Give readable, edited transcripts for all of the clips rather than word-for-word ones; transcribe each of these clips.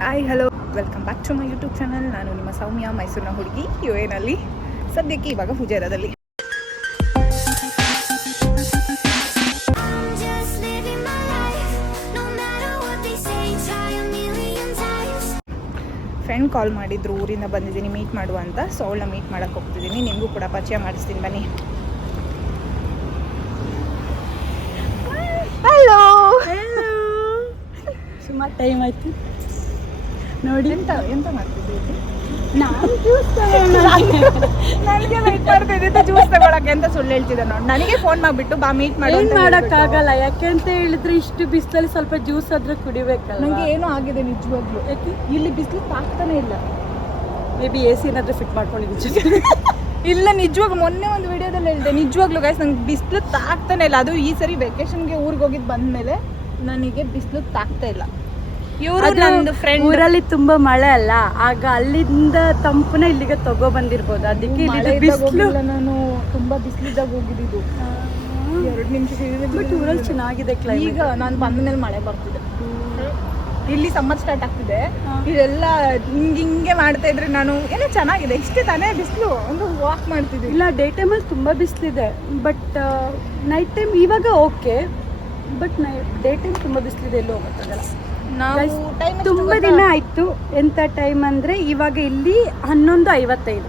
Hi hello welcome back to my YouTube channel. ನಾನು ನಿಮ್ಮ ಸೌಮ್ಯ, ಮೈಸೂರಿನ ಹುಡುಗಿ, UAನಲ್ಲಿ. ಸದ್ಯಕ್ಕೆ ಇವಾಗ ಫುಜೇರಾದಲ್ಲಿ. ಫ್ರೆಂಡ್ ಕಾಲ್ ಮಾಡಿದ್ರು, ಊರಿಂದ ಬಂದಿದ್ದೀನಿ ಮೀಟ್ ಮಾಡುವ ಅಂತ. ಸೊ ಅವಳನ್ನ ಮೀಟ್ ಮಾಡೋಕ್ಕೆ ಹೋಗ್ತಿದ್ದೀನಿ. ನಿಮಗೂ ಕೂಡ ಪರಿಚಯ ಮಾಡಿಸ್ತೀನಿ ಬನ್ನಿ. ಹಲೋ ಸುಮಾರು ಟೈಮ್ ಆಯ್ತು ನೋಡಿ. ಎಂತ ಮಾಡ್ತಿದ್ದೀವಿ? ನಾನು ಜ್ಯೂಸ್ ನನಗೆ ವೆಯ್ಟ್ ಮಾಡ್ತಿದ್ದೆ ಜ್ಯೂಸ್ ತಗೊಳಕ್ಕೆ ಅಂತ ಸುಳ್ಳು ಹೇಳ್ತಿದ್ದೆ ನೋಡಿ. ನನಗೆ ಫೋನ್ ಮಾಡಿಬಿಟ್ಟು ಬಾ ಮೀಟ್ ಮಾಡಿ. ಏನು ಮಾಡೋಕ್ಕಾಗಲ್ಲ, ಯಾಕೆಂತ ಹೇಳಿದ್ರೆ ಇಷ್ಟು ಬಿಸಿಲಲ್ಲಿ ಸ್ವಲ್ಪ ಜ್ಯೂಸ್ ಆದ್ರೆ ಕುಡಿಬೇಕಲ್ಲ. ನನಗೆ ಏನೋ ಆಗಿದೆ ನಿಜವಾಗ್ಲೂ. ಯಾಕೆ ಇಲ್ಲಿ ಬಿಸಿಲು ತಾಗ್ತಾನೆ ಇಲ್ಲ. ಮೇ ಬಿ AC ಏನಾದರೂ ಫಿಟ್ ಮಾಡ್ಕೊಂಡಿದ್ದೀನಿ. ಇಲ್ಲ ನಿಜವಾಗ್ಲೂ ಮೊನ್ನೆ ಒಂದು ವಿಡಿಯೋದಲ್ಲಿ ಹೇಳಿದೆ, ನಿಜವಾಗ್ಲೂ ಗೈಸ್ ನಂಗೆ ಬಿಸಿಲು ತಾಗ್ತಾನೆ ಇಲ್ಲ. ಅದು ಈ ಸರಿ ವೆಕೇಶನ್ಗೆ ಊರಿಗೆ ಹೋಗಿದ್ದು ಬಂದಮೇಲೆ ನನಗೆ ಬಿಸಿಲು ತಾಗ್ತಾ ಇಲ್ಲ. ಇವರು ನಂದು ಫ್ರೆಂಡ್, ಊರಲ್ಲಿ ತುಂಬಾ ಮಳೆ ಅಲ್ಲ, ಆಗ ಅಲ್ಲಿಂದ ತಂಪನ ಇಲ್ಲಿಗೆ ತಗೋ ಬಂದಿರ್ಬೋದು. ಅದಕ್ಕೆ ಬಿಸಿಲು ನಾನು ತುಂಬಾ ಬಿಸಿಲಿದ್ದಾಗ ಹೋಗಿದ್ದು 2 ನಿಮಿಷ. ಬಟ್ ಊರಲ್ಲಿ ಚೆನ್ನಾಗಿದೆ ಕ್ಲೈಮೇಟ್. ಈಗ ನಾನು ಬಂದ ಮೇಲೆ ಮಳೆ ಬರ್ತಿದೆ. ಇಲ್ಲಿ ಸಮ್ಮರ್ ಸ್ಟಾರ್ಟ್ ಆಗ್ತಿದೆ. ಇದೆಲ್ಲ ಹಿಂಗೆ ಮಾಡ್ತಾ ಇದ್ರೆ ನಾನು ಏನೋ ಚೆನ್ನಾಗಿದೆ. ಇಷ್ಟೇ ತಾನೇ ಬಿಸಿಲು, ಒಂದು ವಾಕ್ ಮಾಡ್ತಿದ್ದೆ. ಇಲ್ಲ, ಡೇ ಟೈಮಲ್ಲಿ ತುಂಬ ಬಿಸಿಲಿದೆ, ಬಟ್ ನೈಟ್ ಟೈಮ್ ಇವಾಗ ಓಕೆ, ಬಟ್ ಡೇ ಟೈಮ್ ತುಂಬ ಬಿಸಿಲಿದೆ, ಎಲ್ಲೂ ಹೋಗೋಕ್ಕಾಗಲ್ಲ. ತುಂಬ ದಿನ ಆಯಿತು. ಎಂಥ ಟೈಮ್ ಅಂದರೆ ಇವಾಗ ಇಲ್ಲಿ 11:55.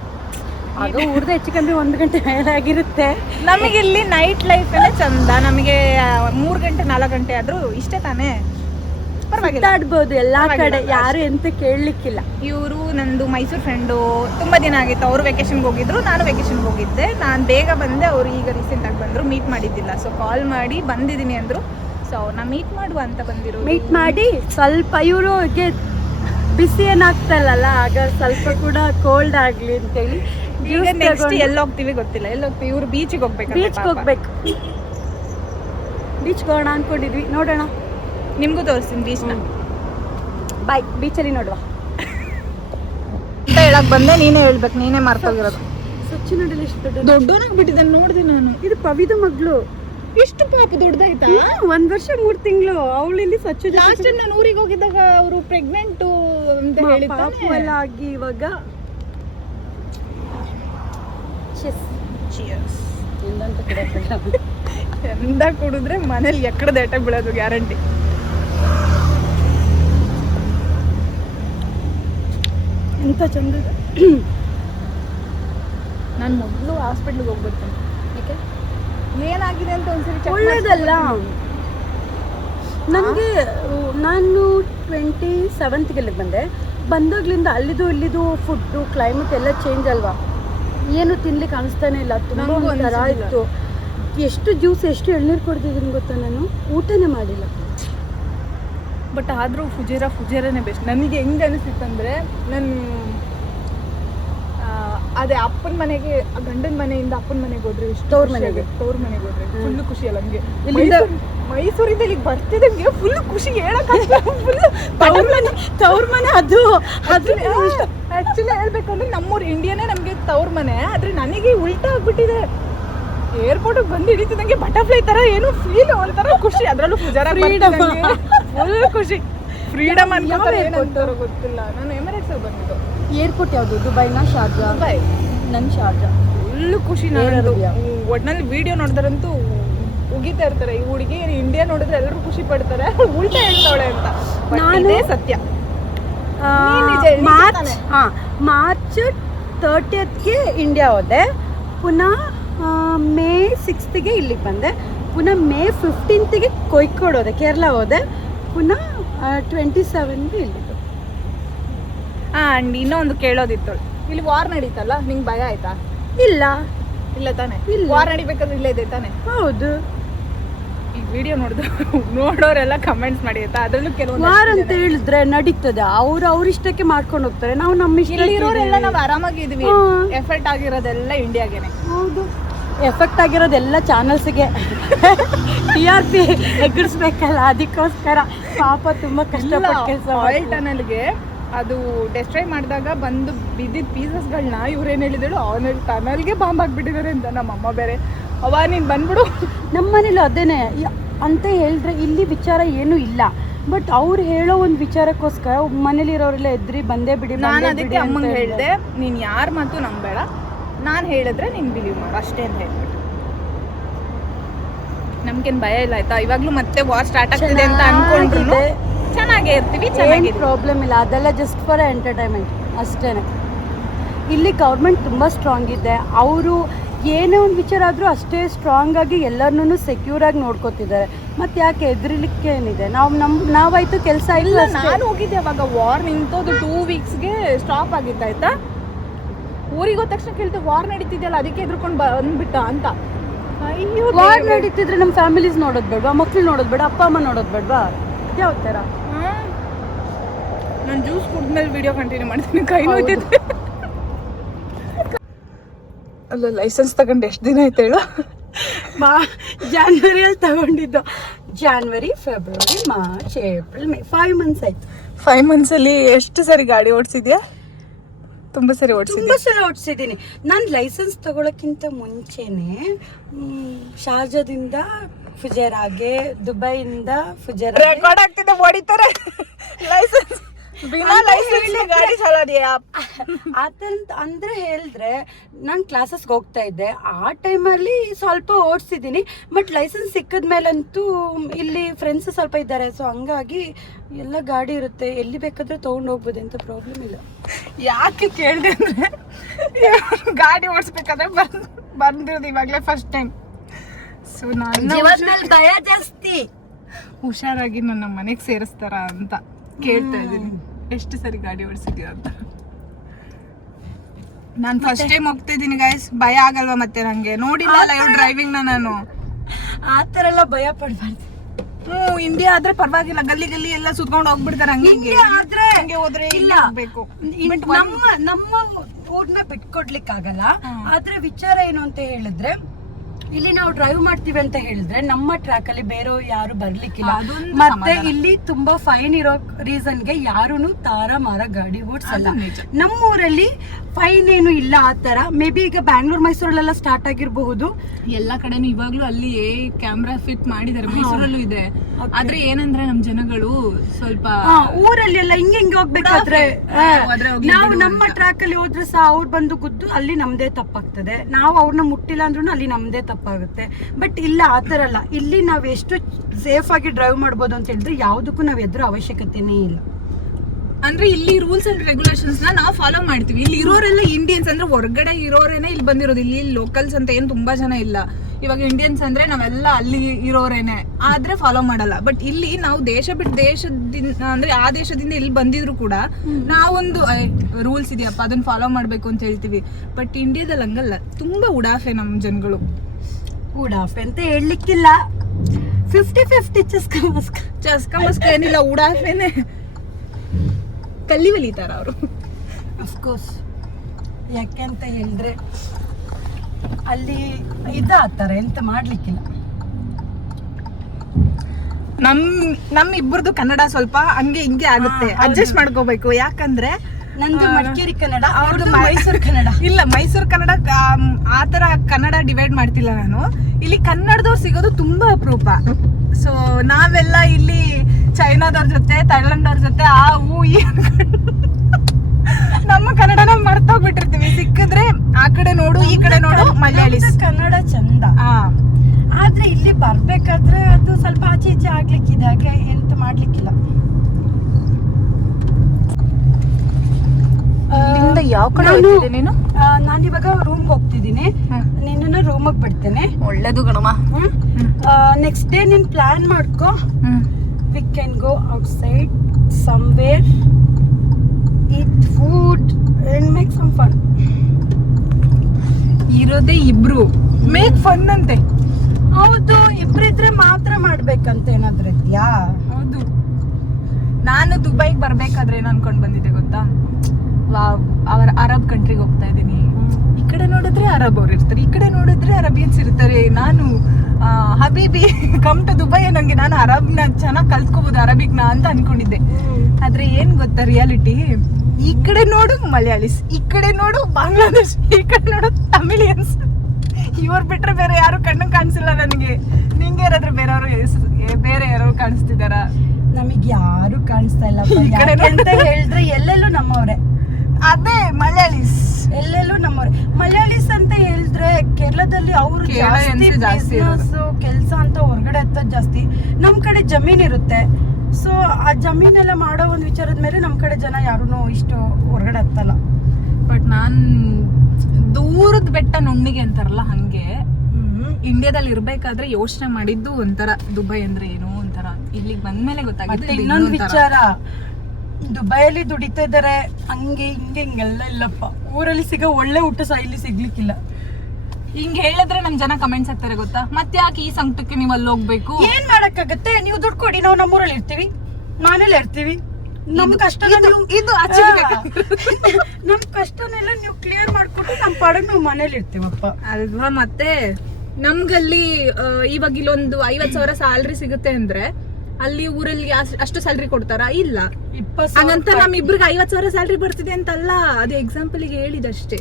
ಅದು ಊರ್ದ ಹೆಚ್ಚು ಕಮ್ಮಿ 1 ಗಂಟೆ ಮೇಲೆ ಆಗಿರುತ್ತೆ. ನಮಗೆ ಇಲ್ಲಿ ನೈಟ್ ಲೈಫೇ ಚಂದ. ನಮಗೆ 3 ಗಂಟೆ 4 ಗಂಟೆ ಆದರೂ ಇಷ್ಟೇ ತಾನೇ, ಪರವಾಗಿಲ್ಲ, ಆಡ್ಬೋದು ಎಲ್ಲ ಕಡೆ, ಯಾರು ಎಂತ ಕೇಳಲಿಕ್ಕಿಲ್ಲ. ಇವರು ನಂದು ಮೈಸೂರು ಫ್ರೆಂಡು, ತುಂಬ ದಿನ ಆಗಿತ್ತು. ಅವರು ವೆಕೇಶನ್ಗೆ ಹೋಗಿದ್ರು, ನಾನು ವೆಕೇಶನ್ಗೆ ಹೋಗಿದ್ದೆ. ನಾನು ಬೇಗ ಬಂದೆ, ಅವರು ಈಗ ರೀಸೆಂಟಾಗಿ ಬಂದರು, ಮೀಟ್ ಮಾಡಿದ್ದಿಲ್ಲ. ಸೊ ಕಾಲ್ ಮಾಡಿ ಬಂದಿದ್ದೀನಿ ಅಂದರು. ಸೊ ಅವ್ರನ್ನ ಮೀಟ್ ಮಾಡುವ ಅಂತ ಬಂದಿರೋ. ಮೀಟ್ ಮಾಡಿ ಸ್ವಲ್ಪ ಇವ್ರಿಗೆ ಬಿಸಿ ಏನಾಗ್ತಲ್ಲ, ಆಗ ಸ್ವಲ್ಪ ಕೂಡ ಕೋಲ್ಡ್ ಆಗಲಿ ಅಂತೇಳಿ. ಈಗ ನೆಕ್ಸ್ಟ್ ಎಲ್ಲಿ ಹೋಗ್ತೀವಿ ಗೊತ್ತಿಲ್ಲ, ಎಲ್ಲಿ ಹೋಗ್ತೀವಿ. ಇವರು ಬೀಚಿಗೆ ಹೋಗ್ಬೇಕು. ಬೀಚ್ಗೆ ಹೋಗ್ಬೇಕು, ಬೀಚ್ಗೆ ಹೋಗೋಣ ಅಂದ್ಕೊಂಡಿದ್ವಿ, ನೋಡೋಣ. ನಿಮಗೂ ತೋರಿಸ್ತೀನಿ ಬೀಚ್ನ. ಬಾಯ್, ಬೀಚಲ್ಲಿ ನೋಡುವ ಅಂತ ಹೇಳಕ್ ಬಂದೆ. ನೀನೇ ಹೇಳ್ಬೇಕು, ನೀನೇ ಮರ್ತೋಗಿರೋದು. ಸಚಿನ್ ನೋಡಲಿ ಎಷ್ಟು ದೊಡ್ಡವನಾಗ್ಬಿಟ್ಟಿದ್ದಾನೆ ನೋಡಿದೆ ನಾನು. ಇದು ಪವಿದ ಮಗಳು. ಎಷ್ಟು ಪಾಪ ದೊಡ್ಡದಾಯ್ತಾ? 1 ವರ್ಷ 3 ತಿಂಗಳು. ಅವಳು ಇಲ್ಲಿ ಸಚ್ಚು. ಲಾಸ್ಟ್ ಟೈಮ್ ನಾನು ಊರಿಗೆ ಹೋಗಿದ್ದಾಗ ಅವರು ಪ್ರೆಗ್ನೆಂಟ್ ಅಂತ ಹೇಳಿದ್ರು. ಪಾಪು ಎಲ್ಲ ಆಗಿ ಇವಾಗ ಎಂದ ಕುಡಿದ್ರೆ ಮನೇಲಿ ಎಕ್ಕಡ ದೇಟ ಬೀಳೋದು ಗ್ಯಾರಂಟಿ. ಎಂತ ಚಂದ. ನಾನು ಮೊದಲು ಹಾಸ್ಪಿಟ್ಲಿಗೆ ಹೋಗ್ಬೇಕು. ಯಾಕೆ ಏನಾಗಿದೆ ಅಂತ ಒಂದ್ಸರಿ ಒಳ್ಳೇದಲ್ಲ. ನನಗೆ ನಾನು 27ಗೆ ಇಲ್ಲಿಗೆ ಬಂದೆ. ಬಂದಾಗ್ಲಿಂದ ಅಲ್ಲಿದು ಇಲ್ಲಿದು ಫುಡ್ಡು ಕ್ಲೈಮೇಟ್ ಎಲ್ಲ ಚೇಂಜ್ ಅಲ್ವಾ, ಏನು ತಿನ್ಲಿಕ್ಕೆ ಅನಿಸ್ತಾನೆ ಇಲ್ಲ. ತುಂಬ ಒಂಥರ ಇತ್ತು. ಎಷ್ಟು ಜ್ಯೂಸ್ ಎಷ್ಟು ಎಳ್ನೀರು ಕೊಡ್ತಿದ್ದೀನಿ ಗೊತ್ತಾ, ನಾನು ಊಟನೇ ಮಾಡಿಲ್ಲ. ಬಟ್ ಆದರೂ ಫುಜೇರಾನೇ ಬೆಸ್ಟ್. ನನಗೆ ಹೆಂಗೆ ಅನಿಸ್ತಿತ್ತಂದರೆ, ನಾನು ಅದೇ ಅಪ್ಪನ ಮನೆಗೆ, ಗಂಡನ ಮನೆಯಿಂದ ಅಪ್ಪನ ಮನೆಗೆ ಹೋದ್ರೆ ತವ್ರ ಮನೆಗೆ ಹೋದ್ರೆ ಫುಲ್ ಖುಷಿ ಅಲ್ಲ ಹಂಗೆ. ಮೈಸೂರಿಂದ ಇಲ್ಲಿಗೆ ಬರ್ತಿದಂಗೆ ಫುಲ್ ಖುಷಿ. ತವ್ರ ಮನೆ ಅದು ಆ್ಯಕ್ಚುಲಿ ಹೇಳ್ಬೇಕಂದ್ರೆ ನಮ್ಮೂರು ಇಂಡಿಯಾನೇ ನಮಗೆ ತವ್ರ ಮನೆ. ಆದರೆ ನನಗೆ ಉಲ್ಟಾ ಆಗ್ಬಿಟ್ಟಿದೆ. ಏರ್ಪೋರ್ಟಿಗೆ ಬಂದು ಹಿಡಿತಿದಂಗೆ ಬಟರ್ಫ್ಲೈ ಥರ ಏನೋ ಫೀಲ್, ಒಂಥರ ಖುಷಿ. ಅದರಲ್ಲೂ ಫುಜಾರ ಫುಲ್ ಖುಷಿ. ಫ್ರೀಡಮ್ ಅನ್ಕೊಂತಾರೆ ಏನಂತಾರೋ ಗೊತ್ತಿಲ್ಲ. ನಾನು ಎಮಿರೇಟ್ಸ್ ಬಂದಿದ್ದು. ಏರ್ಪೋರ್ಟ್ ಯಾವುದು? ದುಬೈನ ಶಾರ್ಜಾ? ದುಬೈ. ನನ್ನ ಶಾರ್ಜಾ. ಫುಲ್ ಖುಷಿ. ನಾನು ಒಟ್ನಲ್ಲಿ ವಿಡಿಯೋ ನೋಡಿದ್ರಂತೂ ಉಗಿತಾ ಇರ್ತಾರೆ, ಈ ಹುಡುಗಿ ಇಂಡಿಯಾ ನೋಡಿದ್ರೆ ಎಲ್ಲರೂ ಖುಷಿ ಪಡ್ತಾರೆ, ಉಲ್ಟಾ ಹೇಳ್ತಾವಳೆ ಅಂತ. ಇದೇ ಸತ್ಯ. ಮಾರ್ಚ್ 30ಗೆ ಇಂಡಿಯಾ ಹೋದೆ, ಪುನಃ ಮೇ 6ಗೆ ಇಲ್ಲಿಗೆ ಬಂದೆ, ಪುನಃ ಮೇ 15ಗೆ ಕೊಯ್ಕೋಡ್ ಹೋದೆ, ಕೇರಳ ಹೋದೆ, ಪುನಃ 27ಗೆ ಇಲ್ಲಿಗೆ. ಆ್ಯಂಡ್ ಇನ್ನೂ ಒಂದು ಕೇಳೋದಿತ್ತು, ಇಲ್ಲಿ ವಾರ್ ನಡೀತಲ್ಲ, ನಿಂಗೆ ಭಯ ಆಯ್ತಾ? ಇಲ್ಲ ಇಲ್ಲ ತಾನೆ. ವಾರ್ ನಡಿಬೇಕಾದ್ರೆ ಇಲ್ಲೇ ಇದೆ ತಾನೆ? ಹೌದು. ಈ ವಿಡಿಯೋ ನೋಡೋರೆಲ್ಲ ಕಮೆಂಟ್ಸ್ ಮಾಡಿ ಆಯ್ತಾ. ಅದರಲ್ಲೂ ಕೆಲವು ವಾರ್ ಅಂತ ಹೇಳಿದ್ರೆ ನಡೀತದೆ, ಅವ್ರ ಇಷ್ಟಕ್ಕೆ ಮಾಡ್ಕೊಂಡು ಹೋಗ್ತಾರೆ. ನಾವು ನಮ್ಮ ಇಷ್ಟ ಇರೋರೆಲ್ಲ ನಾವು ಆರಾಮಾಗಿದ್ವಿ. ಎಫೆಕ್ಟ್ ಆಗಿರೋದೆಲ್ಲ ಇಂಡಿಯಾಗೆನೆ. ಹೌದು, ಎಫೆಕ್ಟ್ ಆಗಿರೋದೆಲ್ಲ ಚಾನಲ್ಸ್ಗೆ. TRP ಎಗ್ಗಿಸ್ಬೇಕಲ್ಲ, ಅದಕ್ಕೋಸ್ಕರ ಪಾಪ ತುಂಬ ಕಷ್ಟಪಟ್ಟು ಕೆಲಸ. ಆಯಿಲ್ ಟನಲ್ಗೆ ಅದು ಡೆಸ್ಟ್ರಾಯ್ ಮಾಡಿದಾಗ ಬಂದು ಬಿದ್ದಿದ್ದ ಪೀಸಸ್ಗಳನ್ನ ಇವ್ರೇನು ಹೇಳಿದಳು, ಆಯಿಲ್ ಟನಲ್ಗೆ ಬಾಂಬ್ ಹಾಕ್ಬಿಟ್ಟಿದ್ದಾರೆ ಅಂತ. ನಮ್ಮಮ್ಮ ಬೇರೆ ಅವ ನೀನು ಬಂದ್ಬಿಡು. ನಮ್ಮ ಮನೇಲಿ ಅದೇನೆ ಅಂತ ಹೇಳಿದ್ರೆ ಇಲ್ಲಿ ವಿಚಾರ ಏನೂ ಇಲ್ಲ. ಬಟ್ ಅವ್ರು ಹೇಳೋ ಒಂದು ವಿಚಾರಕ್ಕೋಸ್ಕರ ಮನೇಲಿರೋರೆಲ್ಲ ಎದ್ರಿ ಬಂದೇ ಬಿಡಿ ನಾನು ಅದಕ್ಕೆ ಅಮ್ಮಂಗೆ ಹೇಳಿದೆ, ನೀನು ಯಾರ ಮಾತು ನಂಬೇಡ, ನಾನು ಹೇಳಿದ್ರೆ ನೀನು ಬಿಲೀವ್ ಮಾಡು ಅಷ್ಟೇ ಅಂತ ಹೇಳ್ಬಿಟ್ಟು. ನಮ್ಗೇನು ಭಯ ಇಲ್ಲ ಆಯ್ತಾ, ಇವಾಗಲೂ ಮತ್ತೆ ವಾರ್ ಸ್ಟಾರ್ಟ್ ಆಗ್ತಿದೆ ಅಂತ ಅನ್ಕೊಂಡ್ರು ಚೆನ್ನಾಗೇ ಇರ್ತೀವಿ, ಚೆನ್ನಾಗಿ ಪ್ರಾಬ್ಲಮ್ ಇಲ್ಲ. ಅದೆಲ್ಲ ಜಸ್ಟ್ ಫಾರ್ ಎಂಟರ್ಟೈನ್ಮೆಂಟ್ ಅಷ್ಟೇ. ಇಲ್ಲಿ ಗೌರ್ಮೆಂಟ್ ತುಂಬ ಸ್ಟ್ರಾಂಗ್ ಇದೆ. ಅವರು ಏನೇ ಒಂದು ವಿಚಾರ ಆದರೂ ಅಷ್ಟೇ ಸ್ಟ್ರಾಂಗ್ ಆಗಿ ಎಲ್ಲರನ್ನೂ ಸೆಕ್ಯೂರ್ ಆಗಿ ನೋಡ್ಕೋತಿದ್ದಾರೆ. ಮತ್ತೆ ಯಾಕೆ ಎದುರಿಲಿಕ್ಕೆ ಏನಿದೆ? ನಾವಾಯ್ತು ಕೆಲಸ ಇಲ್ಲ. ನಾನು ಹೋಗಿದ್ದೆ ಅವಾಗ ವಾರ್ ನಿಂತೋದು 2 ವೀಕ್ಸ್ಗೆ ಸ್ಟಾಪ್ ಆಗಿತ್ತು ಆಯ್ತಾ. ಊರಿಗೆ ಹೋದ ತಕ್ಷಣ ಕೇಳ್ತೆ ವಾರ್ ನಡೀತಿದೆಯಲ್ಲ ಅದಕ್ಕೆ ಎದ್ರುಕೊಂಡು ಬಂದ್ಬಿಟ್ಟ ಅಂತ. ಅಯ್ಯೋ, ವಾರ್ ನಡೀತಿದ್ರೆ ನಮ್ಮ ಫ್ಯಾಮಿಲೀಸ್ ನೋಡೋದು ಬೇಡವಾ? ಮಕ್ಳು ನೋಡೋದು ಬೇಡ? ಅಪ್ಪ ಅಮ್ಮ ನೋಡೋದು ಬೇಡವಾ? ಯಾವ ಥರ? ನಾನು ಜ್ಯೂಸ್ ಕುಡಿದ್ಮೇಲೆ ವಿಡಿಯೋ ಕಂಟಿನ್ಯೂ ಮಾಡ್ತೀನಿ, ಕೈ ನೋಯ್ತಿದ್ದೆ. ಅಲ್ಲ ಲೈಸೆನ್ಸ್ ತಗೊಂಡು ಎಷ್ಟು ದಿನ ಆಯ್ತು ಹೇಳು? ಜಾನ್ವರಿಯಲ್ಲಿ ತಗೊಂಡಿದ್ದು. January, February, March, April, May 5 months ಆಯ್ತು. 5 ಮಂತ್ಸಲ್ಲಿ ಎಷ್ಟು ಸರಿ ಗಾಡಿ ಓಡಿಸಿದ್ಯಾ? ತುಂಬ ಸರಿ ಓಡಿಸಿದ್ದೀನಿ. ನಾನು ಲೈಸೆನ್ಸ್ ತಗೊಳ್ಳೋಕ್ಕಿಂತ ಮುಂಚೆನೆ ಶಾರ್ಜಾದಿಂದ ಫುಜೇರಾಗೆ, ದುಬೈಯಿಂದ ಫುಜೇರಾ ರೆಕಾರ್ಡ್ ಆಗ್ತಿದೆ, ಹೊಡಿತಾರೆ ಲೈಸೆನ್ಸ್ ಗಾಡಿ ಚಲಾಡಿಯಾ ಆತಂತ ಅಂದ್ರೆ ಹೇಳಿದ್ರೆ ನಾನು ಕ್ಲಾಸಸ್ಗೆ ಹೋಗ್ತಾ ಇದ್ದೆ. ಆ ಟೈಮಲ್ಲಿ ಸ್ವಲ್ಪ ಓಡಿಸಿದ್ದೀನಿ. ಬಟ್ ಲೈಸೆನ್ಸ್ ಸಿಕ್ಕಿದ ಮೇಲಂತೂ ಇಲ್ಲಿ ಫ್ರೆಂಡ್ಸ್ ಸ್ವಲ್ಪ ಇದ್ದಾರೆ, ಸೊ ಹಂಗಾಗಿ ಎಲ್ಲ ಗಾಡಿ ಇರುತ್ತೆ, ಎಲ್ಲಿ ಬೇಕಾದ್ರೆ ತೊಗೊಂಡು ಹೋಗ್ಬೋದು ಅಂತ ಪ್ರಾಬ್ಲಮ್ ಇಲ್ಲ. ಯಾಕೆ ಕೇಳಿದೆ ಅಂದ್ರೆ ಗಾಡಿ ಓಡಿಸ್ಬೇಕಾದ್ರೆ ಬಂದಿರೋದು ಇವಾಗಲೇ ಫಸ್ಟ್ ಟೈಮ್. ಸೊ ನಾನು ಭಯ ಜಾಸ್ತಿ. ಹುಷಾರಾಗಿ ನನ್ನ ಮನೆಗೆ ಸೇರಿಸ್ತಾರ ಅಂತ ಕೇಳ್ತಾ ಇದ್ದೀನಿ. ಎಷ್ಟು ಸರಿ ಗಾಡಿ ಓಡಿಸಿದ್ಯಾ ಅಂತ. ನಾನು ಫಸ್ಟ್ ಟೈಮ್ ಹೋಗ್ತಾ ಇದ್ದೀನಿ ಗೈಸ್, ಭಯ ಆಗಲ್ವಾ ಮತ್ತೆ ನಂಗೆ? ನೋಡಿಲ್ಲ ಲೈವ್ ಡ್ರೈವಿಂಗ್ ನಾನು. ಆ ಥರ ಎಲ್ಲ ಭಯ ಪಡಬಾರ್ದು. ಇಂಡಿಯಾ ಆದ್ರೆ ಪರವಾಗಿಲ್ಲ, ಗಲ್ಲಿ ಗಲ್ಲಿ ಎಲ್ಲ ಸುತ್ಕೊಂಡು ಹೋಗ್ಬಿಡ್ತಾರೆ. ಹಂಗೆ ಹೋದ್ರೆ ಇಲ್ಲ ಬೇಕು. ನಮ್ಮ ಊರ್ನ ಬಿಟ್ಕೊಡ್ಲಿಕ್ಕಾಗಲ್ಲ. ಆದ್ರೆ ವಿಚಾರ ಏನು ಅಂತ ಹೇಳಿದ್ರೆ, ಇಲ್ಲಿ ನಾವು ಡ್ರೈವ್ ಮಾಡ್ತೀವಿ ಅಂತ ಹೇಳಿದ್ರೆ ನಮ್ಮ ಟ್ರ್ಯಾಕ್ ಅಲ್ಲಿ ಬೇರೆ ಯಾರು ಬರ್ಲಿಕ್ಕಿಲ್ಲ. ಮತ್ತೆ ಇಲ್ಲಿ ತುಂಬಾ ಫೈನ್ ಇರೋ ರೀಸನ್ಗೆ ಯಾರು ತಾರ ಮಾರ ಗಾಡಿ ಓಡಿಸಲ್ಲ. ನಮ್ಮೂರಲ್ಲಿ ಫೈನ್ ಏನು ಇಲ್ಲ ಆ ತರ. ಮೇ ಬಿ ಈಗ ಬ್ಯಾಂಗ್ಳೂರ್ ಮೈಸೂರಲ್ಲೆಲ್ಲ ಸ್ಟಾರ್ಟ್ ಆಗಿರಬಹುದು. ಎಲ್ಲಾ ಕಡೆನೂ ಇವಾಗ್ಲೂ ಅಲ್ಲಿ ಕ್ಯಾಮ್ರಾ ಫಿಟ್ ಮಾಡಿದ್ದಾರೆ, ಮೈಸೂರಲ್ಲೂ ಇದೆ. ಆದ್ರೆ ಏನಂದ್ರೆ ನಮ್ ಜನಗಳು ಸ್ವಲ್ಪ ಊರಲ್ಲಿ ಎಲ್ಲ ಹಿಂಗೆ ಹೋಗ್ಬೇಕಾದ್ರೆ ನಾವು ನಮ್ಮ ಟ್ರ್ಯಾಕ್ ಅಲ್ಲಿ ಹೋದ್ರೆ ಸಹ ಅವ್ರು ಬಂದು ಗುದ್ದು ಅಲ್ಲಿ ನಮ್ದೇ ತಪ್ಪಾಗ್ತದೆ. ನಾವು ಅವ್ರನ್ನ ಮುಟ್ಟಿಲ್ಲ ಅಂದ್ರೂ ಅಲ್ಲಿ ನಮ್ದೇ ತಪ್ಪಾಗುತ್ತೆ. ಬಟ್ ಇಲ್ಲ ಆತರ ಅಲ್ಲ. ಇಲ್ಲಿ ನಾವ್ ಎಷ್ಟು ಸೇಫ್ ಆಗಿ ಡ್ರೈವ್ ಮಾಡ್ಬೋದು ಅಂತ ಹೇಳಿದ್ರೆ ಯಾವ್ದಕ್ಕೂ ನಾವ್ ಎದುರು ಅವಶ್ಯಕತೆನೇ ಇಲ್ಲ. ಅಂದ್ರೆ ಇಲ್ಲಿ ರೂಲ್ಸ್ ಅಂಡ್ ರೆಗ್ಯುಲೇಷನ್ಸ್ ನಾವು ಫಾಲೋ ಮಾಡ್ತೀವಿ. ಇಲ್ಲಿ ಇರೋರೆಲ್ಲ ಇಂಡಿಯನ್ಸ್, ಅಂದ್ರೆ ಹೊರಗಡೆ ಇರೋರೇನೆ ಇಲ್ಲಿ ಬಂದಿರೋದು. ಇಲ್ಲಿ ಲೋಕಲ್ಸ್ ಅಂತ ಏನ್ ತುಂಬಾ ಜನ ಇಲ್ಲ. ಇವಾಗ ಇಂಡಿಯನ್ಸ್ ಅಂದ್ರೆ ನಾವೆಲ್ಲ ಅಲ್ಲಿ ಇರೋರೇನೆ, ಆದ್ರೆ ಫಾಲೋ ಮಾಡಲ್ಲ. ಬಟ್ ಇಲ್ಲಿ ನಾವು ದೇಶ ಬಿಟ್ಟು ದೇಶದಿಂದ ಅಂದ್ರೆ ಆ ದೇಶದಿಂದ ಇಲ್ಲಿ ಬಂದಿದ್ರು ಕೂಡ ನಾವೊಂದು ರೂಲ್ಸ್ ಇದೆಯಪ್ಪ ಅದನ್ನ ಫಾಲೋ ಮಾಡ್ಬೇಕು ಅಂತ ಹೇಳ್ತೀವಿ. ಬಟ್ ಇಂಡಿಯಾದಲ್ಲಿ ಹಂಗಲ್ಲ, ತುಂಬಾ ಉಡಾಫೆ ನಮ್ ಜನಗಳು. ಉಡಾಫೆ ಅಂತ ಹೇಳಲಿಕ್ಕಿಲ್ಲ, 50-50 ಚಸ್ಕ ಏನಿಲ್ಲ, ಉಡಾಫೆನೆ. ಕಲ್ಲಿ ಬಲಿತಾರ ಅವರು ಅಫ್ಕೋರ್ಸ್. ಯಾಕೆ ಅಂತ ಹೇಳಿದ್ರೆ ಅಲ್ಲಿ ಆತರ ಎಂತ ಮಾಡ್ಲಿಕ್ಕಿಲ್ಲ. ನಮ್ ಇಬ್ಬರದು ಕನ್ನಡ ಸ್ವಲ್ಪ ಹಂಗೆ ಹಿಂಗೆ ಆಗುತ್ತೆ, ಅಡ್ಜಸ್ಟ್ ಮಾಡ್ಕೋಬೇಕು. ಯಾಕಂದ್ರೆ ನಂದು ಮಡಿಕೇರಿ ಕನ್ನಡ, ಅವ್ರದ್ದು ಮೈಸೂರು ಕನ್ನಡ. ಇಲ್ಲ, ಮೈಸೂರು ಕನ್ನಡ ಆತರ ಕನ್ನಡ ಡಿವೈಡ್ ಮಾಡ್ತಿಲ್ಲ ನಾನು. ಇಲ್ಲಿ ಕನ್ನಡದವ್ರು ಸಿಗೋದು ತುಂಬಾ ಅಪರೂಪ. ಸೊ ನಾವೆಲ್ಲ ಇಲ್ಲಿ ಚೈನಾದವ್ರ ಜೊತೆ, ಥೈಲ್ಯಾಂಡ್ ಅವ್ರ ಜೊತೆ ನಮ್ಮ ಕನ್ನಡನ ಮರ್ತೋಗ್ಬಿಟ್ಟಿರ್ತೀವಿ. ಸಿಕ್ಕಿದ್ರೆ ಆ ಕಡೆ ನೋಡು ಈ ಕಡೆ ನೋಡು ಮಲಯಾಳಿ. ಕನ್ನಡ ಚಂದ, ಆದ್ರೆ ಇಲ್ಲಿ ಬರ್ಬೇಕಾದ್ರೆ ಅದು ಸ್ವಲ್ಪ ಆಚೆ ಈಚೆ ಆಗ್ಲಿಕ್ಕಿದೆ, ಹಾಗೆ ಎಂತ ಮಾಡ್ಲಿಕ್ಕಿಲ್ಲ. ಯಾವ ಕಡೆ ನೀನು? ನಾನಿವಾಗ ರೂಮ್ಗೆ ಹೋಗ್ತಿದ್ದೀನಿ, ನಿನ್ನ ರೂಮಿಗೆ ಬಿಡ್ತೇನೆ. ಒಳ್ಳೇದು ಗಣಮ. ನೆಕ್ಸ್ಟ್ ಡೇ ನೀನ್ ಪ್ಲಾನ್ ಮಾಡ್ಕೋ. We can go outside somewhere, eat food and make some fun. ಇರೋದೇ ಇಬ್ರು, ಮೇಕ್ ಫನ್ ಅಂತೆ. ಹೌದು, ಇಬ್ರಿದ್ರೆ ಮಾತ್ರ ಮಾಡ್ಬೇಕಂತ ಏನಾದ್ರು ಇದೆಯಾ? ಹೌದು. ನಾನು ದುಬೈಗೆ ಬರ್ಬೇಕಾದ್ರೆ ಏನ್ ಅನ್ಕೊಂಡ್ ಬಂದಿದ್ದೆ ಗೊತ್ತಾ? ಅವರ ಅರಬ್ ಕಂಟ್ರಿಗೆ ಹೋಗ್ತಾ ಇದ್ದೀನಿ. ಈ ಕಡೆ ನೋಡಿದ್ರೆ ಅರಬ್ ಅವ್ರು ಇರ್ತಾರೆ, ಈ ಕಡೆ ನೋಡಿದ್ರೆ ಅರಬಿಯನ್ಸ್ ಇರ್ತಾರೆ. ನಾನು ಹಬೀಬಿ ಕಮ್ ಟು ದುಬೈ, ನಂಗೆ ನಾನು ಅರಬ್ನ ಚೆನ್ನಾಗಿ ಕಲ್ತ್ಕೋಬಹುದು, ಅರಬಿಕ್ನ ಅಂತ ಅನ್ಕೊಂಡಿದ್ದೆ. ಆದ್ರೆ ಏನ್ ಗೊತ್ತಾ ರಿಯಾಲಿಟಿ? ಈ ಕಡೆ ನೋಡು ಮಲಯಾಳಿಸ್, ಈ ಕಡೆ ನೋಡು ಬಾಂಗ್ಲಾದೇಶ್, ಈ ಕಡೆ ನೋಡು ತಮಿಳಿಯನ್ಸ್. ಇವ್ರು ಬಿಟ್ರೆ ಬೇರೆ ಯಾರು ಕಣ್ಣು ಕಾಣಿಸಿಲ್ಲ ನನಗೆ. ನಿಂಗೆ ಯಾರಾದ್ರೂ ಬೇರೆ ಯಾರು ಕಾಣಿಸ್ತಿದಾರ? ನಮಗೆ ಯಾರು ಕಾಣಿಸ್ತಾ ಇಲ್ಲ ಅಂತ ಹೇಳಿದ್ರೆ ಎಲ್ಲೆಲ್ಲೂ ನಮ್ಮವ್ರೆ. ಅದೇ ಮಲಯಾಳೀಸ್ ಎಲ್ಲೆಲ್ಲೂ ನಮ್ಮವ್ರೆ. ಮಲಯಾಳೀಸ್ ಅಂತ ಹೇಳಿದ್ರೆ ಕೇರಳದಲ್ಲಿ ಅವರು ಜಾಸ್ತಿ ಕೆಲಸ ಅಂತ ಹೊರಗಡೆ ಹತ್ತೋದು ಜಾಸ್ತಿ. ನಮ್ ಕಡೆ ಜಮೀನ್ ಇರುತ್ತೆ. ಸೊ ಆ ಜಮೀನೆಲ್ಲ ಮಾಡೋ ಒಂದು ವಿಚಾರದ ಮೇಲೆ ನಮ್ ಕಡೆ ಜನ ಯಾರು ಇಷ್ಟು ಹೊರಗಡೆ ಹತ್ತಲ್ಲ. ಬಟ್ ನಾನ್ ದೂರದ ಬೆಟ್ಟ ನುಣ್ಣಿಗೆ ಅಂತಾರಲ್ಲ ಹಂಗೆ ಇಂಡಿಯಾದಲ್ಲಿ ಇರ್ಬೇಕಾದ್ರೆ ಯೋಚನೆ ಮಾಡಿದ್ದು ಒಂಥರ ದುಬೈ ಅಂದ್ರೆ ಏನು ಒಂಥರ. ಇಲ್ಲಿಗೆ ಬಂದ್ಮೇಲೆ ಗೊತ್ತಾಗುತ್ತೆ. ಇನ್ನೊಂದು ವಿಚಾರ, ದುಬೈಯಲ್ಲಿ ದುಡಿತಾ ಇದಾರೆ ಹಂಗೆ ಹಿಂಗೆ ಹಿಂಗೆಲ್ಲ ಇಲ್ಲಪ್ಪ. ಊರಲ್ಲಿ ಸಿಗೋ ಒಳ್ಳೆ ಊಟ ಸಹ ಇಲ್ಲಿ ಸಿಗ್ಲಿಕ್ಕಿಲ್ಲ. ಹಿಂಗ್ ಹೇಳಿದ್ರೆ ನಮ್ ಜನ ಕಮೆಂಟ್ಸ್ ಹಾಕ್ತಾರೆ ಗೊತ್ತಾ, ಮತ್ತೆ ಯಾಕೆ ಈ ಸಂಕಟಕ್ಕೆ ನೀವು ಅಲ್ಲಿ ಹೋಗ್ಬೇಕು? ಏನ್ ಮಾಡಕ್ಕಾಗತ್ತೆ, ನೀವು ದುಡ್ಡು ಕೊಡಿ, ನಾವು ನಮ್ಮೂರಲ್ಲಿ ಇರ್ತೀವಿ, ಮನೇಲಿ ಇರ್ತೀವಿ. ನಮ್ ಕಷ್ಟ ಇದು ನಮ್ ಕಷ್ಟನೆಲ್ಲ ನೀವು ಕ್ಲಿಯರ್ ಮಾಡ್ಕೊಟ್ಟು ನಮ್ ಪಾಡಕ್ ನಾವು ಮನೇಲಿ ಇರ್ತೀವಪ್ಪ ಅಲ್ವಾ. ಮತ್ತೆ ನಮ್ಗಲ್ಲಿ ಇವಾಗ ಇಲ್ಲೊಂದು 50,000 ಸ್ಯಾಲ್ರಿ ಸಿಗುತ್ತೆ ಅಂದ್ರೆ ಅಲ್ಲಿ ಊರಲ್ಲಿ ಅಷ್ಟು ಸ್ಯಾಲ್ರಿ ಕೊಡ್ತಾರ? ಇಲ್ಲ. ಹಂಗಂತ ನಮ್ ಇಬ್ರಿಗೆ 50,000 ಸ್ಯಾಲ್ರಿ ಬರ್ತಿದೆ ಅಂತಲ್ಲ, ಅದು ಎಕ್ಸಾಂಪಲ್ ಗೆ ಹೇಳಿದಷ್ಟೇ.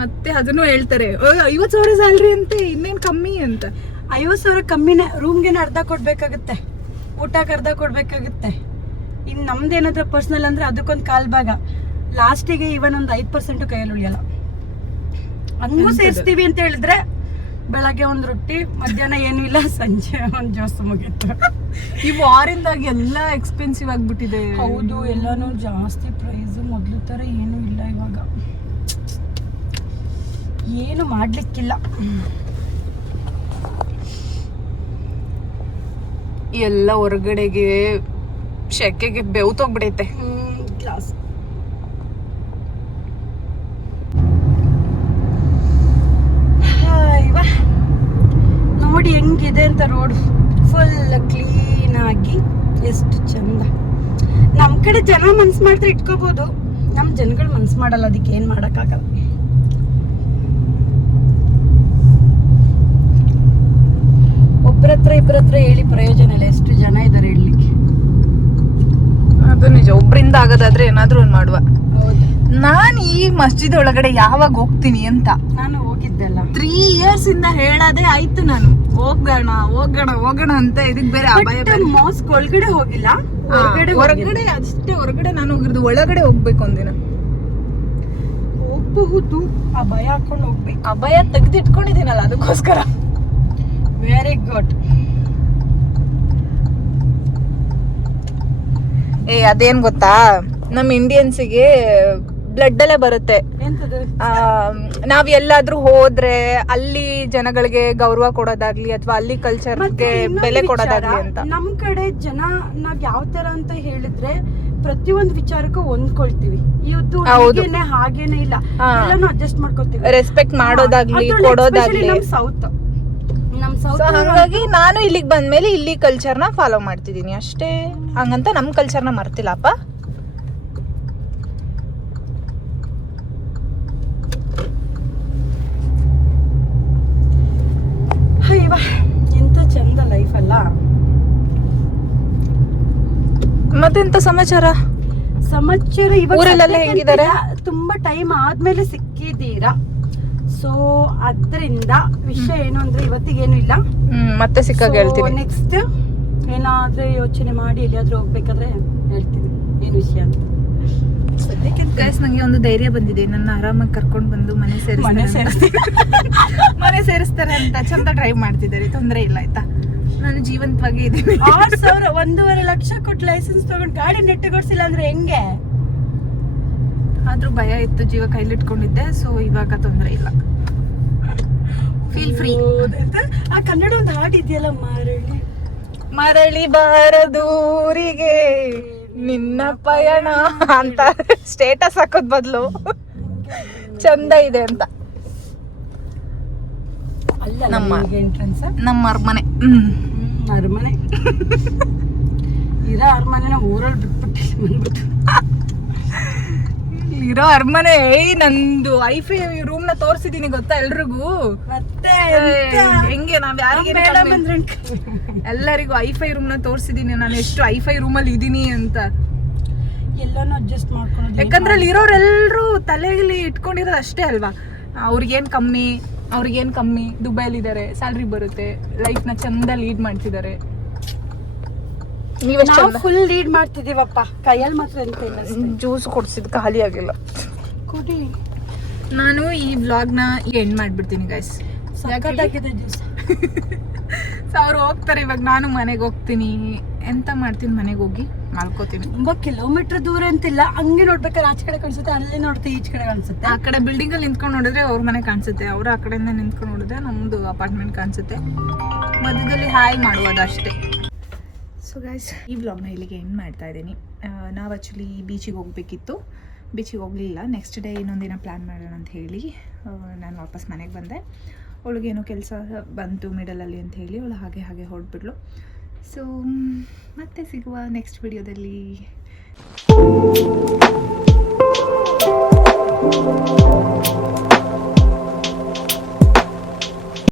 ಮತ್ತೆ ಅದನ್ನು ಹೇಳ್ತಾರೆ 50,000 ಸ್ಯಾಲ್ರಿ ಅಂತೆ, ಇನ್ನೇನ್ ಕಮ್ಮಿ ಅಂತ. 50,000 ಕಮ್ಮಿನೇ. ರೂಮ್ಗೆನ ಅರ್ಧ ಕೊಡ್ಬೇಕಾಗುತ್ತೆ, ಊಟಕ್ಕೆ ಅರ್ಧ ಕೊಡ್ಬೇಕಾಗುತ್ತೆ. ಇನ್ ನಮ್ದೇನಾದ್ರೂ ಪರ್ಸನಲ್ ಅಂದ್ರೆ ಅದಕ್ಕೊಂದು ಕಾಲ್ ಭಾಗ. ಲಾಸ್ಟಿಗೆ ಇವನ್ ಒಂದು 5% ಕೈಯಲ್ಲಿ ಉಳಿಯಲ್ಲ. ಹಂಗೂ ಸೇರಿಸ್ತೀವಿ ಅಂತ ಹೇಳಿದ್ರೆ ಬೆಳಗ್ಗೆ ಒಂದ್ ರೊಟ್ಟಿ, ಮಧ್ಯಾಹ್ನ ಏನು ಇಲ್ಲ, ಸಂಜೆ ಒಂದ್ ಜೋಸ್ ಮುಗೀತು. ಈ ವಾರಿಂದಾಗಿ ಎಲ್ಲ ಎಕ್ಸ್ಪೆನ್ಸಿವ್ ಆಗ್ಬಿಟ್ಟಿದೆ. ಹೌದು, ಎಲ್ಲಾನು ಜಾಸ್ತಿ ಪ್ರೈಸ್. ಮೊದ್ಲು ತರ ಏನು ಇಲ್ಲ ಇವಾಗ, ಏನು ಮಾಡ್ಲಿಕ್ಕಿಲ್ಲ. ಎಲ್ಲ ಹೊರಗಡೆಗೆ ಶೆಕೆಗೆ ಬೆವ್ತೋಗ್ಬಿಡೈತೆ. ಕ್ಲಾಸ್ ನೋಡಿ ಹೆಂಗಿದೆ ಅಂತ. ರೋಡ್ ಫುಲ್ ಕ್ಲೀನ್ ಆಗಿ ಎಷ್ಟು ಚಂದ. ನಮ್ ಕಡೆ ಜನ ಮನ್ಸ್ ಮಾಡಿದ್ರೆ ಇಟ್ಕೋಬಹುದು, ನಮ್ ಜನಗಳು ಮನ್ಸ್ ಮಾಡಲ್ಲ, ಅದಕ್ಕೆ ಏನ್ ಮಾಡಕ್ಕಾಗಲ್ಲ. ಒಬ್ರತ್ರ ಇಬ್ರತ್ರ ಹೇಳಿ ಪ್ರಯೋಜನ ಇಲ್ಲ, ಎಷ್ಟು ಜನ ಇದಾರೆ ಹೇಳಲಿಕ್ಕೆ. ಅದು ನಿಜ. ಒಬ್ರಿಂದ ಆಗೋದಾದ್ರೆ ಏನಾದ್ರೂ ಒಂದ್ ಮಾಡುವ. ಹೌದು. ನಾನ್ ಈ ಮಸ್ಜಿದ್ ಒಳಗಡೆ ಯಾವಾಗ ಹೋಗ್ತೀನಿ ಅಂತ ನಾನು ಹೋಗಿದ್ದೆಲ್ಲ 3 years ಇಂದ ಹೇಳೋದೇ ಆಯ್ತು. ನಾನು ಹೋಗೋಣ ಹೋಗೋಣ ಹೋಗೋಣ ಅಂತ. ಇದಕ್ ಬೇರೆ ಅಭಯ. ಮಾಸ್ಕ್ ಒಳಗಡೆ ಹೋಗಿಲ್ಲ, ಹೊರಗಡೆ ಅಷ್ಟೇ. ಹೊರಗಡೆ ನಾನು ಹೋಗಿರೋದು, ಒಳಗಡೆ ಹೋಗ್ಬೇಕು ಒಂದಿನ. ಹೋಗಬಹುದು, ಅಭಯ ಹಾಕೊಂಡು ಹೋಗ್ಬೇಕು. ಅಭಯ ತೆಗ್ದಿಟ್ಕೊಂಡಿದ್ದೀನಲ್ಲ ಅದಕ್ಕೋಸ್ಕರ. Very good. ಅದೇನ್ ಗೊತ್ತಾ, ನಮ್ ಇಂಡಿಯನ್ಸಿಗೆ ಬ್ಲಡ್ ಅಲ್ಲೇ ಬರುತ್ತೆ. ನಾವ್ ಎಲ್ಲಾದ್ರೂ ಹೋದ್ರೆ ಅಲ್ಲಿ ಜನಗಳಿಗೆ ಗೌರವ ಕೊಡೋದಾಗ್ಲಿ ಅಥವಾ ಅಲ್ಲಿ ಕಲ್ಚರ್ಗೆ ಬೆಲೆ ಕೊಡೋದಾಗ್ಲಿ ಅಂತ. ನಮ್ ಕಡೆ ಜನ ನಾವ್ ಯಾವ ತರ ಅಂತ ಹೇಳಿದ್ರೆ ಪ್ರತಿಯೊಂದು ವಿಚಾರಕ್ಕೂ ಹೊಂದ್ಕೊಳ್ತೀವಿ. ಇವತ್ತು ಹಾಗೇನೆ ಇಲ್ಲ, ಎಲ್ಲಾನು ಅಡ್ಜಸ್ಟ್ ಮಾಡ್ಕೊತೀವಿ. ರೆಸ್ಪೆಕ್ಟ್ ಮಾಡೋದಾಗ್ಲಿ ಕೊಡೋದಾಗ್ಲಿ. ನಮ್ ಸೌತ್ ಹಾಗಾಗಿ ನಾನು ಇಲ್ಲಿಗೆ ಬಂದ್ಮೇಲೆ ಇಲ್ಲಿ ಕಲ್ಚರ್ನ ಫಾಲೋ ಮಾಡ್ತಿದೀನಿ ಅಷ್ಟೇ. ಹಂಗಂತ ನಮ್ ಕಲ್ಚರ್ನ ಮರ್ತಿಲ್ಲಪ್ಪ. ಎಂತ ಚಂದ ಲೈಫ್ ಅಲ್ಲ. ಮತ್ತೆಂತ ಸಮಾಚಾರ? ಊರಲ್ಲೆಲ್ಲ ಹೆಂಗಿದ್ದಾರೆ? ತುಂಬಾ ಟೈಮ್ ಆದ್ಮೇಲೆ ಸಿಕ್ಕಿದ್ದೀರಾ, ಸೊ ಅದ್ರಿಂದ ವಿಷಯ ಏನು ಅಂದ್ರೆ ಇವತ್ತಿಗೇನು ಇಲ್ಲ, ಮತ್ತೆ ಸಿಕ್ಕಾಗ ಹೇಳ್ತೀನಿ. ನೆಕ್ಸ್ಟ್ ಏನಾದ್ರೂ ಯೋಚನೆ ಮಾಡಿ ಎಲ್ಲಿಯಾದ್ರೂ ಹೋಗ್ಬೇಕಾದ್ರೆ ಹೇಳ್ತೀನಿ ಏನು ವಿಷಯ ಅಂತ. ಗೈಸ್, ನಂಗೆ ಒಂದು ಧೈರ್ಯ ಬಂದಿದೆ. ನನ್ನ ಆರಾಮಾಗಿ ಕರ್ಕೊಂಡು ಬಂದು ಮನೆ ಸೇರಿಸ್ತಾರೆ ಅಂತ ಚಂದ ಡ್ರೈವ್ ಮಾಡ್ತಿದ್ದಾರೆ. ತೊಂದರೆ ಇಲ್ಲ ಆಯ್ತಾ, ನಾನು ಜೀವಂತವಾಗಿ ಇದ್ದೀನಿ. 6,000 1.5 ಲಕ್ಷ ಕೊಟ್ಟು ಲೈಸೆನ್ಸ್ ತಗೊಂಡು ಗಾಡಿ ನೆಟ್ಟಗೊಡ್ಸಿಲ್ಲ ಅಂದ್ರೆ ಹೆಂಗೆ? ಆದ್ರೂ ಭಯ ಇತ್ತು, ಜೀವ ಕೈಲಿಟ್ಕೊಂಡಿದ್ದೆ. ಸೊ ಇವಾಗ ತೊಂದರೆ ಇಲ್ಲ, ಫೀಲ್ ಫ್ರೀ. ಆ ಕನ್ನಡ ಒಂದು ಹಾಡು ಇದೆಯಲ್ಲ, ಮರಳಿ ಮರಳಿ ಬಾರದೂರಿಗೆ ನಿನ್ನ ಪಯಣ ಅಂತ ಸ್ಟೇಟಸ್ ಹಾಕೋದ್ ಬದಲು ಚಂದ ಇದೆ ಅಂತ. ನಮ್ಮ ಅರಮನೆ ಅರಮನೆ ಇರೋ ಅರಮನೆ ಊರಲ್ಲಿ ಬಿಟ್ಬಿಟ್ಟು ಇರೋ ಅರಮನೆ. ನಂದು ಐಫೈ ರೂಮ್ ನ ತೋರ್ಸಿದೀನಿ ಗೊತ್ತಾ ಎಲ್ರಿಗೂ. ಮತ್ತೆ ಹೆಂಗೆ ನಾವ್ ಯಾರಿಗೆ ಎಲ್ಲರಿಗೂ ಐಫೈ ರೂಮ್ ನ ತೋರ್ಸಿದೀನಿ, ನಾನು ಎಷ್ಟು ಐಫೈ ರೂಮ್ ಅಲ್ಲಿ ಇದೀನಿ ಅಂತ. ಎಲ್ಲಾನು ಅಡ್ಜಸ್ಟ್ ಮಾಡ್ಕೊಂಡು, ಯಾಕಂದ್ರೆ ಅಲ್ಲಿ ಇರೋರೆಲ್ರು ತಲೆಯಲ್ಲಿ ಇಟ್ಕೊಂಡಿರೋದು ಅಷ್ಟೇ ಅಲ್ವಾ. ಅವ್ರಿಗೇನ್ ಕಮ್ಮಿ ದುಬೈಲಿ ಇದಾರೆ, ಸ್ಯಾಲ್ರಿ ಬರುತ್ತೆ, ಲೈಫ್ ನ ಚಂದ ಲೀಡ್ ಮಾಡ್ತಿದ್ದಾರೆ. ನೀವೆಷ್ಟು ನಾವು ಫುಲ್ ಲೀಡ್ ಮಾಡ್ತಿದೀವಪ್ಪ, ಕೈಯಲ್ಲಿ ಮಾತ್ರ ಎಂತ ಇಲ್ಲ. ಜ್ಯೂಸ್ ಕೊಡ್ಸಿದ್ ಖಾಲಿ ಆಗಿಲ್ಲ. ಕುಡಿ. ನಾನು ಈ ವ್ಲಾಗ್ನ ಎಂಡ್ ಮಾಡ್ಬಿಡ್ತೀನಿ ಗೈಸ್. ಸಖತ್ತಾಗಿದೆ ಜ್ಯೂಸ್. ಸೊ ಅವ್ರು ಹೋಗ್ತಾರೆ ಇವಾಗ, ನಾನು ಮನೆಗೆ ಹೋಗ್ತೀನಿ. ಎಂತ ಮಾಡ್ತೀನಿ, ಮನೆಗೆ ಹೋಗಿ ಮಲ್ಕೋತೀನಿ. ತುಂಬಾ ಕಿಲೋಮೀಟರ್ ದೂರ ಅಂತಿಲ್ಲ, ಹಂಗೆ ನೋಡ್ಬೇಕಾದ್ರೆ ಆಚೆ ಕಡೆ ಕಾಣಿಸುತ್ತೆ, ಅಲ್ಲಿ ನೋಡ್ತೀವಿ ಈಚೆ ಕಡೆ ಕಾಣಿಸುತ್ತೆ. ಆ ಕಡೆ ಬಿಲ್ಡಿಂಗ್ ಅಲ್ಲಿ ನಿಂತ್ಕೊಂಡು ನೋಡಿದ್ರೆ ಅವ್ರ ಮನೆ ಕಾಣಿಸುತ್ತೆ, ಅವ್ರು ಆ ಕಡೆಯಿಂದ ನಿಂತ್ಕೊಂಡು ನೋಡಿದ್ರೆ ನಮ್ದು ಅಪಾರ್ಟ್ಮೆಂಟ್ ಕಾಣಿಸುತ್ತೆ. ಮಧ್ಯದಲ್ಲಿ ಹಾಯ್ ಮಾಡುವುದಷ್ಟೇ. ಸೊ ಗೈಸ್, ಈ ವ್ಲಾಗ್ನ ಇಲ್ಲಿಗೆ ಎಂಡ್ ಮಾಡ್ತಾ ಇದ್ದೀನಿ. ನಾವು ಆ್ಯಕ್ಚುಲಿ ಬೀಚಿಗೆ ಹೋಗಬೇಕಿತ್ತು, ಬೀಚಿಗೆ ಹೋಗಲಿಲ್ಲ. ನೆಕ್ಸ್ಟ್ ಡೇ ಇನ್ನೊಂದಿನ ಪ್ಲ್ಯಾನ್ ಮಾಡೋಣ ಅಂತ ಹೇಳಿ ನಾನು ವಾಪಸ್ ಮನೆಗೆ ಬಂದೆ. ಅವಳಿಗೇನೋ ಕೆಲಸ ಬಂತು ಮಿಡಲಲ್ಲಿ ಅಂತ ಹೇಳಿ ಅವಳು ಹಾಗೆ ಹೊರಟ್ಬಿಟ್ಲು. ಸೊ ಮತ್ತೆ ಸಿಗುವ ನೆಕ್ಸ್ಟ್ ವಿಡಿಯೋದಲ್ಲಿ.